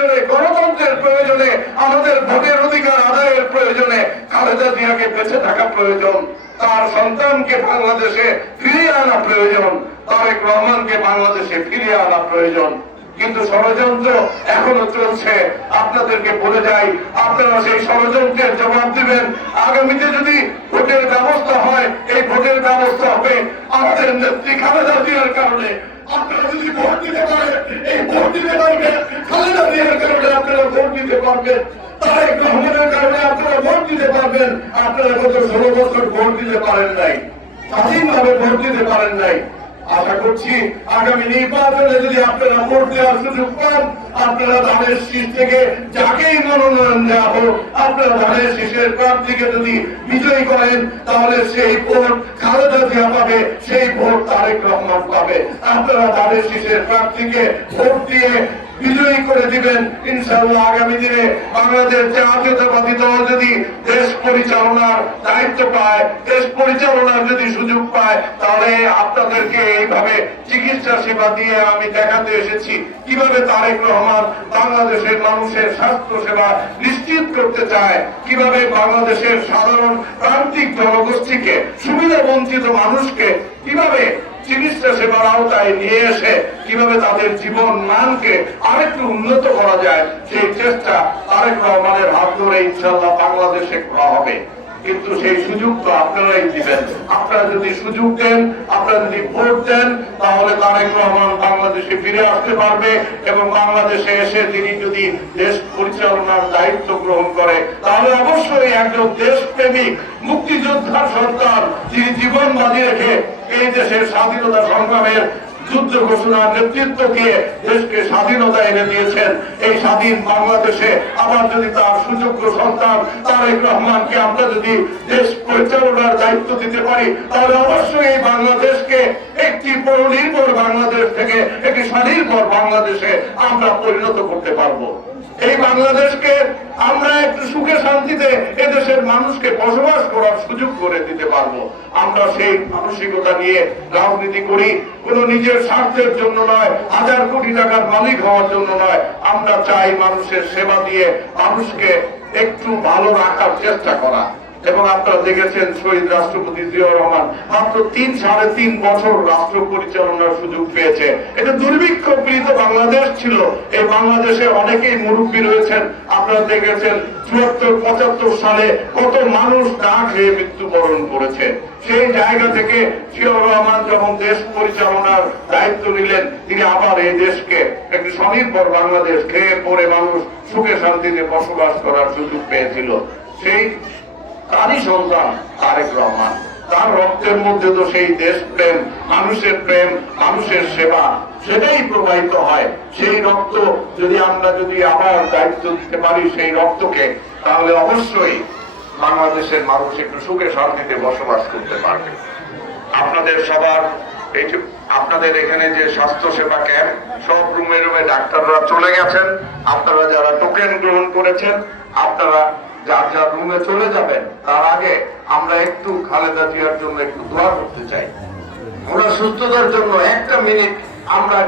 প্রয়োজনে, গণতন্ত্রের প্রয়োজনে, আমাদের ভোটের অধিকার আদায়ের প্রয়োজনে খালেদা জিয়াকে বেঁচে থাকা প্রয়োজন, তার সন্তানকে বাংলাদেশে ফিরিয়ে আনা প্রয়োজন, তারেক রহমানকে বাংলাদেশে ফিরিয়ে আনা প্রয়োজন। কিন্তু ষড়যন্ত্র এখনও চলছে। আপনাদেরকে বলে যাই, আপনারা সেই ষড়যন্ত্রের জবাব দিবেন। আগামীতে যদি ভোটের ব্যবস্থা হয়, এই ভোটের ব্যবস্থা হবে আমাদের নেত্রী খালেদা জিয়ার কারণে। আপনারা যদি ভোট দিতে পারেন এই ভোট দিতে পারবেন খালেদা জিয়ার কারণে আপনারা ভোট দিতে পারবেন তারেক রহমানের কারণে আপনারা ভোট দিতে পারবেন। আপনারা গত ষোলো বছর ভোট দিতে পারেন নাই, স্বাধীনভাবে ভোট দিতে পারেন নাই। আশা করছি আগামী নির্বাচনে যদি আপনারা ভোট দেওয়ার সুযোগ পান, আপনারা ধানের শীষ থেকে যাকেই মনোনয়ন দেওয়া হোক, আপনারা ধানের শীষের প্রার্থীকে যদি বিজয়ী করেন, তাহলে সেই ভোট খালেদা জিয়া পাবে, সেই ভোট তারেক রহমান পাবে। আপনারা ধানের শীষের প্রার্থীকে ভোট দিয়ে বিজয়ী করে দিবেন। ইনশাআল্লাহ আগামী দিনে বাংলাদেশ জাতীয়তাবাদী দল যদি দেশ পরিচালনার দায়িত্ব পায়, দেশ পরিচালনার যদি সুযোগ পায়, তাহলে আপনাদেরকে এইভাবে চিকিৎসা সেবা দিয়ে আমি দেখাতে এসেছি। কীভাবে তারেক রহমান বাংলাদেশের মানুষের স্বাস্থ্য সেবা নিশ্চিত করতে চায়, কীভাবে বাংলাদেশের সাধারণ প্রান্তিক জনগোষ্ঠীকে সুবিধা বঞ্চিত মানুষকে, কীভাবে চিকিৎসা সেবার আওতায় নিয়ে এসে কীভাবে তাদের জীবন মানকে আরেকটু উন্নত করা যায়, সেই চেষ্টা তারেক রহমানের হাত ধরে ইনশাল্লাহ বাংলাদেশে করা হবে। কিন্তু সেই সুযোগ তো আপনারাই দিবেন। আপনারা যদি সুযোগ দেন, আপনারা যদি ভোট দেন, তাহলে তারেক রহমান বাংলাদেশে ফিরে আসতে পারবে এবং বাংলাদেশে এসে তিনি যদি দেশ পরিচালনার দায়িত্ব গ্রহণ করে, তাহলে অবশ্যই একজন দেশপ্রেমিক, মুক্তিযোদ্ধার সন্তান, যিনি জীবন বাজি রেখে এই দেশের স্বাধীনতা সংগ্রামের যুদ্ধ ঘোষণার নেতৃত্ব দিয়ে দেশকে স্বাধীনতা এনে দিয়েছেন। এই স্বাধীন বাংলাদেশে আবার যদি তার সুযোগ্য সন্তান তারেক রহমানকে আমরা যদি দেশ পরিচালনার দায়িত্ব দিতে পারি, তাহলে অবশ্যই এই বাংলাদেশকে একটি পরনির্ভর বাংলাদেশ থেকে একটি স্বনির্ভর বাংলাদেশে আমরা পরিণত করতে পারব। এই বাংলাদেশকে আমরা একটু সুখে শান্তিতে এদেশের মানুষকে বসবাস করার সুযোগ করে দিতে পারব। আমরা সেই মানসিকতা নিয়ে রাজনীতি করি। কোন নিজের স্বার্থের জন্য নয়, হাজার কোটি টাকার মালিক হওয়ার জন্য নয়। আমরা চাই মানুষের সেবা দিয়ে মানুষকে একটু ভালো রাখার চেষ্টা করা। এবং আপনারা দেখেছেন শহীদ রাষ্ট্রপতি জিয়াউর রহমান মাত্র তিন, সাড়ে তিন বছর রাষ্ট্র পরিচালনার সুযোগ পেয়েছে। এটা দুর্ভিক্ষ পীড়িত বাংলাদেশ ছিল। এই বাংলাদেশে অনেকেই মুরব্বী রয়েছেন। আপনারা দেখেছেন চুয়াত্তর, পঁচাত্তর সালে কত মানুষ না খেয়ে মৃত্যুবরণ করেছে। সেই জায়গা থেকে জিয়াউর রহমান যখন দেশ পরিচালনার দায়িত্ব নিলেন, তিনি আবার এই দেশকে একটি স্বনির্ভর বাংলাদেশ খেয়ে পরে মানুষ সুখে শান্তিতে বসবাস করার সুযোগ পেয়েছিল। সেই তারই সন্তান তারেক রহমান। তার রক্তের মধ্যে তো সেই দেশ প্রেম, মানুষের প্রেম, মানুষের সেবা, সেটাই প্রবাহিত হয়। সেই রক্ত যদি আমরা যদি আবার দায়িত্ব দিতে পারি সেই রক্তকে, তাহলে অবশ্যই বাংলাদেশের মানুষ একটু সুখে শান্তিতে বসবাস করতে পারবে। আপনাদের সবার এই আপনাদের এখানে যে স্বাস্থ্য সেবা ক্যাম্প, সব রুমে রুমে ডাক্তাররা চলে গেছেন। আপনারা যারা টোকেন গ্রহণ করেছেন, আপনারা যার যার রুমে চলে যাবেন, তার আগে আমরা একটু খালেদা জিয়ার জন্য একটু দোয়া করতে চাই। ওনার সুস্থতার জন্য একটা মিনিট আমরা